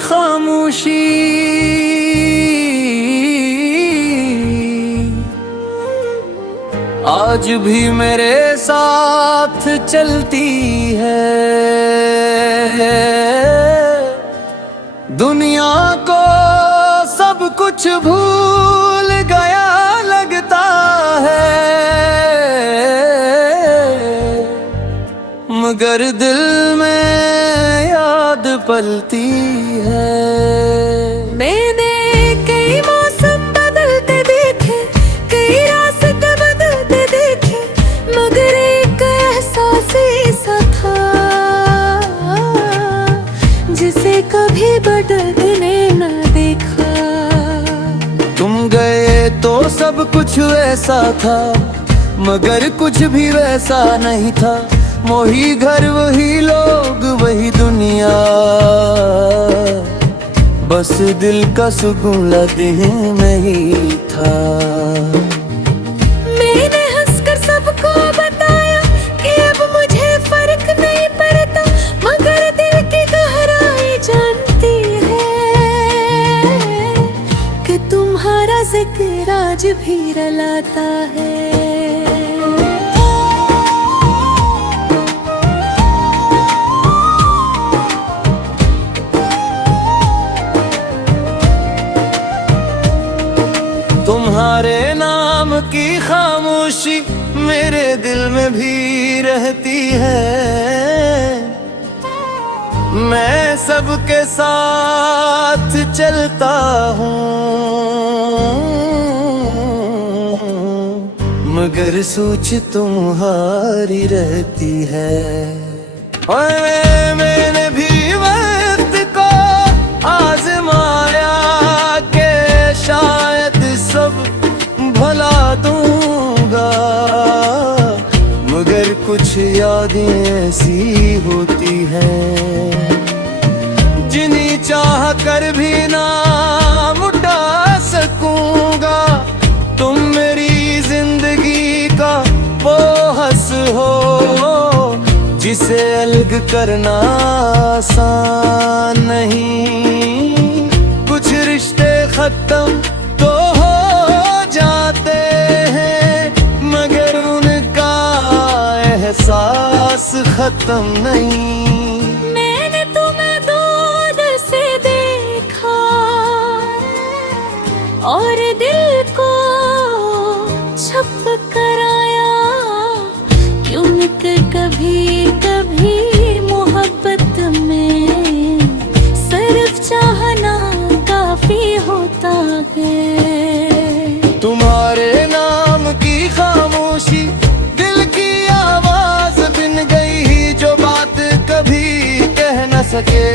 खामोशी आज भी मेरे साथ चलती है। दुनिया को सब कुछ भूल गया लगता है, मगर दिल में याद पलती है। मैंने कई मौसम बदलते देखे, कई रास्ते बदलते देखे, मगर एक एहसास ऐसा था जिसे कभी बदलने न देखा। तुम गए तो सब कुछ वैसा था, मगर कुछ भी वैसा नहीं था। वही घर, वही लोग, वही दुनिया, बस दिल का सुकून लम्हे में ही था। मैंने हंसकर सबको बताया कि अब मुझे फर्क नहीं पड़ता, मगर दिल की गहराई जानती है कि तुम्हारा जिक्र आज भी रुलाता है। तुम्हारे नाम की खामोशी मेरे दिल में भी रहती है। मैं सबके साथ चलता हूँ, मगर सोच तुम्हारी रहती है। मैंने भी वक्त को आजमाया के शायद सब भला दूंगा, मगर कुछ यादें ऐसी होती हैं जिन्हें चाह कर भी ना मिटा सकूंगा। तुम मेरी जिंदगी का वो हंस हो जिसे अलग करना आसान नहीं। कुछ रिश्ते खत्म तो हो जाते हैं, मगर उनका एहसास खत्म नहीं। मैंने तुम्हें दूर से देखा और दिल को छप कराया, क्योंकि कभी कभी मोहब्बत में सिर्फ चाहना काफी होता है। तुम्हारे नाम की खामोशी दिल की आवाज बन गई, जो बात कभी कह न सके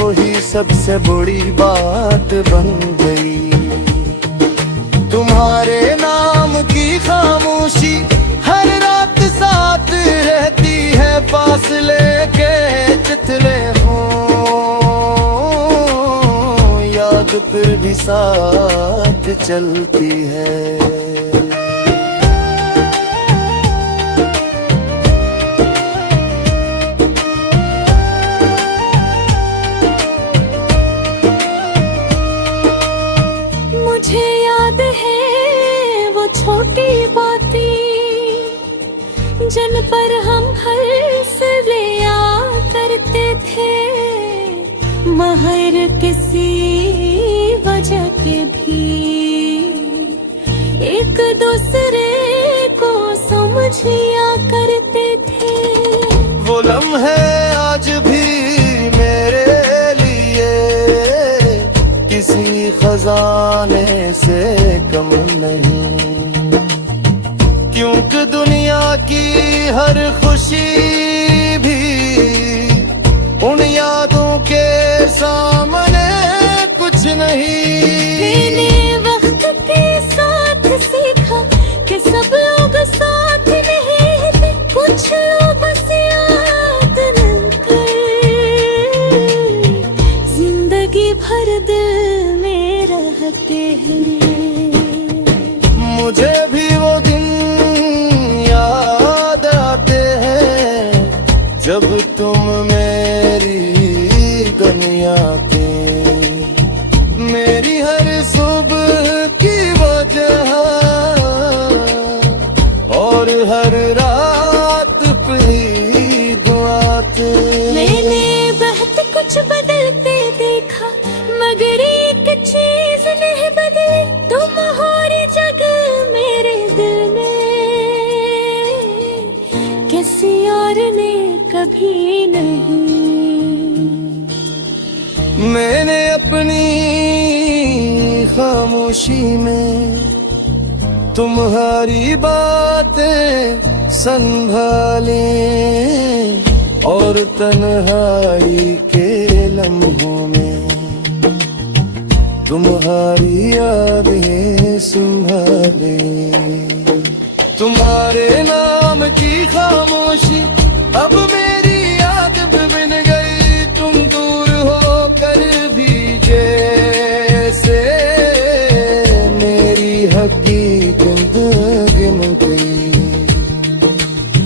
वही सबसे बड़ी बात बन गई। तुम्हारे नाम की खामोशी हर रात साथ रहती है, फासले के जितने फिर भी साथ चलती है। मुझे याद है वो छोटी बातें जिन पर हम हंस लिया करते थे, महर किसी वजह के भी एक दूसरे को समझ लिया करते थे। वो लम्हे आज भी मेरे लिए किसी खजाने से कम नहीं, क्योंकि दुनिया की हर खुशी भी उन यादों के सामने कुछ नहीं। मैंने वक्त के साथ सीखा कि सब लोग साथ नहीं थे, कुछ लोग बस याद रखकर जिंदगी भर दिल में रहते हैं। मुझे भी वो दिन याद आते हैं जब तुम मेरी खामोशी में तुम्हारी बातें संभाले और तन्हाई के लम्हों में तुम्हारी यादें संभाले। तुम्हारे नाम की खामोशी अब मेरी याद में बिन गई, तुम दूर हो कर भी जैसे मेरी हकीकत गिन गई।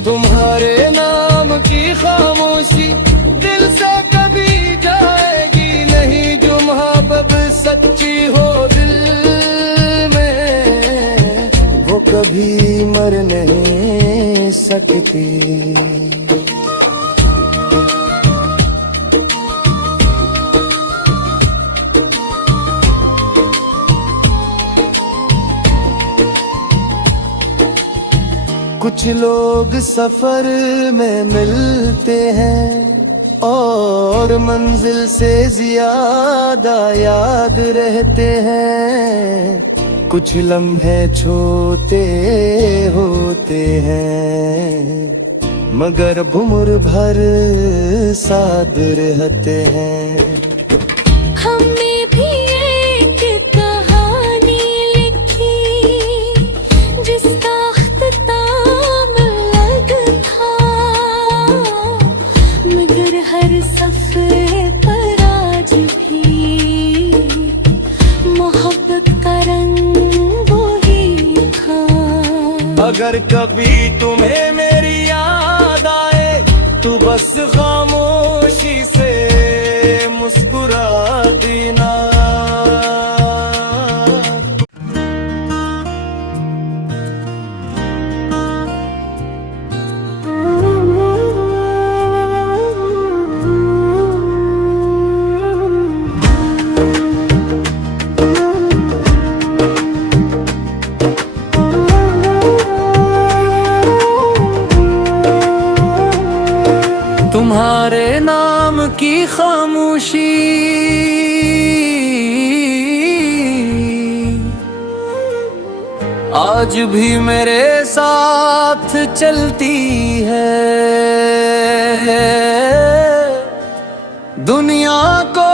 तुम्हारे नाम की खामोशी दिल से कभी जाएगी नहीं, जो मोहब्बत सच्ची हो दिल में वो कभी मर नहीं सकती। कुछ लोग सफर में मिलते हैं और मंजिल से ज्यादा याद रहते हैं। कुछ लम्हे छोटे होते हैं मगर उम्र भर साथ रहते हैं। हमने भी एक कहानी लिखी जिसका अख्ताम अलग था, मगर हर सफर पर आज भी मोहब्बत का रंग वही था। अगर कभी तुम्हें मेरी याद आए तो बस खामोशी से मुस्कुरा देना। तुम्हारे नाम की खामोशी आज भी मेरे साथ चलती है। दुनिया को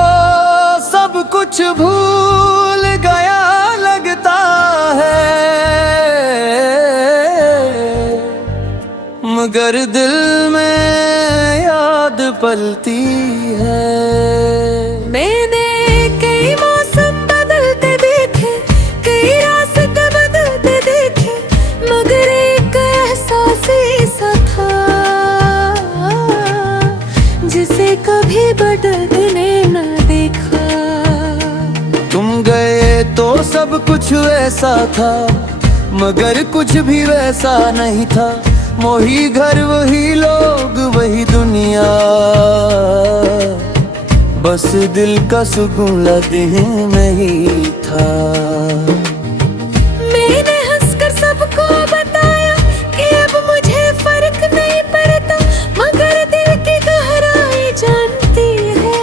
सब कुछ भूल गया लगता है, मगर दिल में याद पलती है। मैंने कई मौसम बदलते देखे, कई रास्ते बदलते देखे, मगर एक एहसास ऐसा था जिसे कभी बदलने न देखा। तुम गए तो सब कुछ वैसा था मगर कुछ भी वैसा नहीं था। वही घर वही लोग वही दुनिया, बस दिल का सुकून लम्हे में ही था। मैंने हंसकर सबको बताया कि अब मुझे फर्क नहीं पड़ता, मगर दिल की गहराई जानती है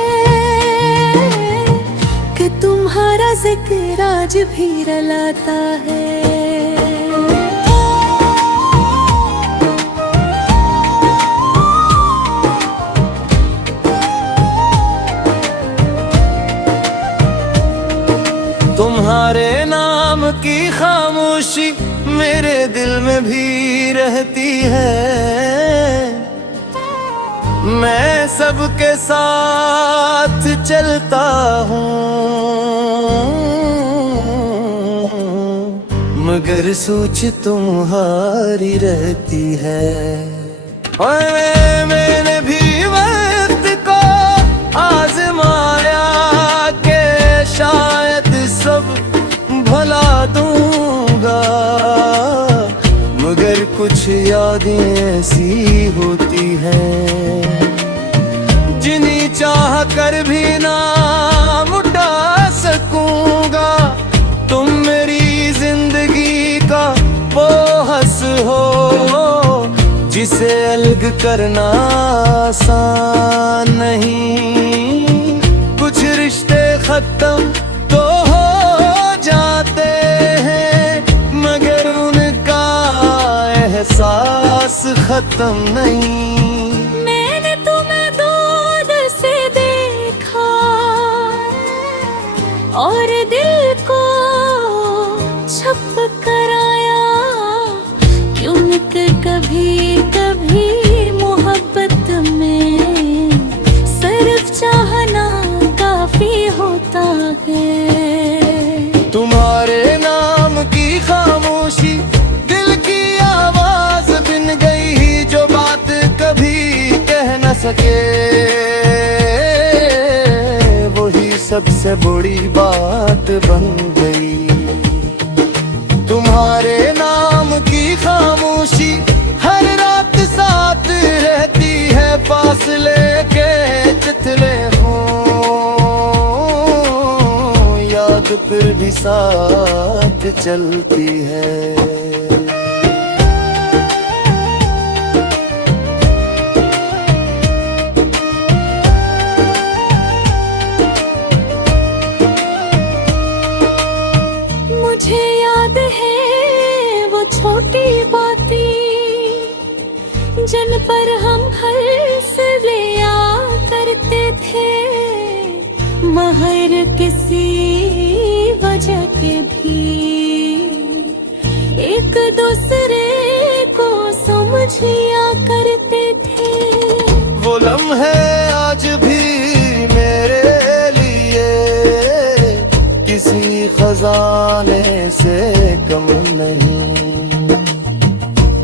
कि तुम्हारा जिक्र आज भी रुलाता है। तुम्हारे नाम की खामोशी मेरे दिल में भी रहती है। मैं सबके साथ चलता हूँ मगर सोच तुम्हारी रहती है। मैंने भी वक्त को आजमाया के शायद सब भला दूंगा, मगर कुछ यादें ऐसी होती हैं जिन्हें चाह कर भी ना मुटा सकूंगा। तुम मेरी जिंदगी का वो हंस हो जिसे अलग करना आसान नहीं। कुछ रिश्ते खत्म तो हो जाए खत्म नहीं। मैंने तुम्हें दूर से देखा और दिल को छुप कर आया, क्योंकि कभी कभी मोहब्बत में सिर्फ चाहना काफी होता है। तुम्हारे नाम की खामोशी दिल की आवाज बिन गई, जो बात कभी कह न सके वही सबसे बड़ी बात बन गई। तुम्हारे नाम की खामोशी हर रात साथ रहती है, फासले के जितने फिर भी साथ चलती है। मुझे याद है वो छोटी बातें जिन पर हम हंस लिया करते थे, महर किसी वजह के भी एक दूसरे को समझ लिया करते थे। वो लम्हे आज भी मेरे लिए किसी खजाने से कम नहीं,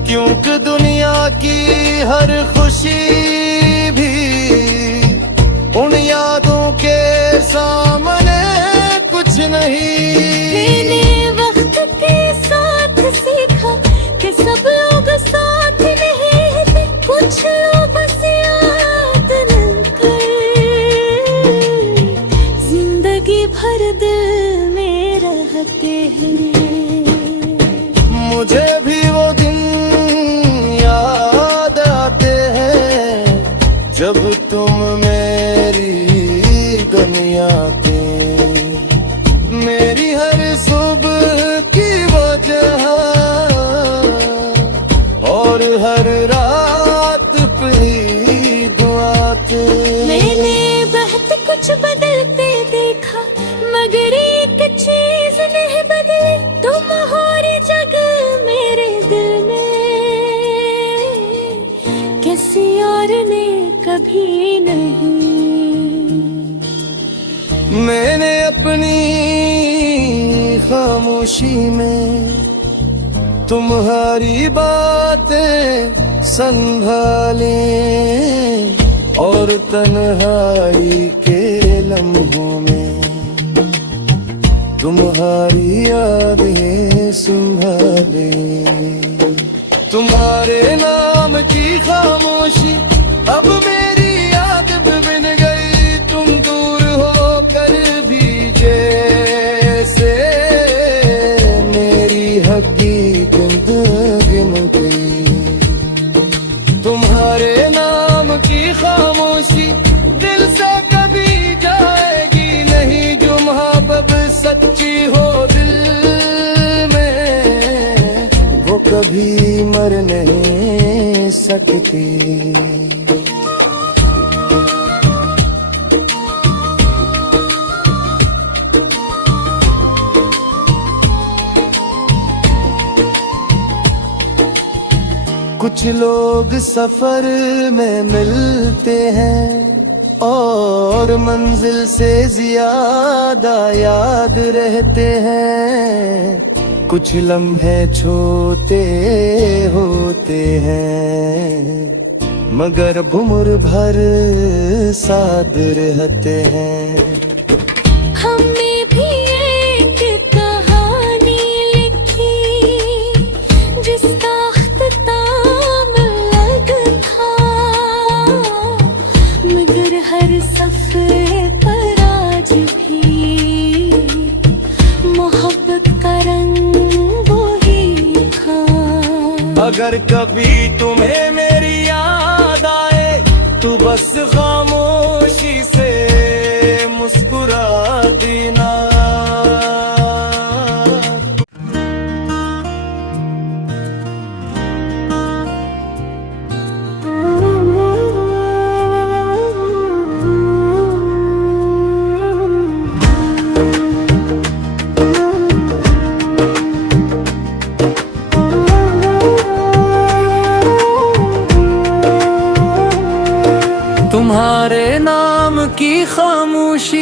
क्योंकि दुनिया की हर खुशी भी उन यादों के सामने कुछ नहीं। मैंने वक्त के साथ सीखा कि सब लोग साथ नहीं थे, कुछ लोग बस याद रखकर जिंदगी भर दिल में रहते हैं। मुझे भी वो दिन याद आते हैं जब तुम मेरी दुनिया थे, मेरी हर सुबह की वजह और हर रात पे दुआ थे। मैंने बहुत कुछ बदलते देखा मगर एक चीज नहीं बदली, तुम्हारी जगह मेरे दिल में किसी और ने कभी नहीं। मैंने अपनी खामोशी में तुम्हारी बातें संभाले और तन्हाई के लम्हों में तुम्हारी यादें संभाले। तुम्हारे नाम की खामोशी अब मेरी याद बिन गई, तुम दूर होकर भी जैसे मेरी हकीकत गिन गई। तुम्हारे नाम की खामोशी दिल से कभी जाएगी नहीं, जो मोहब्बत सच्ची हो दिल में वो कभी मर नहीं सकती। कुछ लोग सफर में मिलते हैं और मंजिल से ज्यादा याद रहते हैं, कुछ लम्हे छोटे होते हैं मगर उम्र भर साथ रहते हैं। हमने भी एक कहानी लिखी जिसका अख्ताम अलग था, मगर हर सफर पर आज भी मोहब्बत का रंग वही था। अगर कभी तुम्हें मेरी याद आए तो बस खामोशी से मुस्कुरा देना। तुम्हारे नाम की खामोशी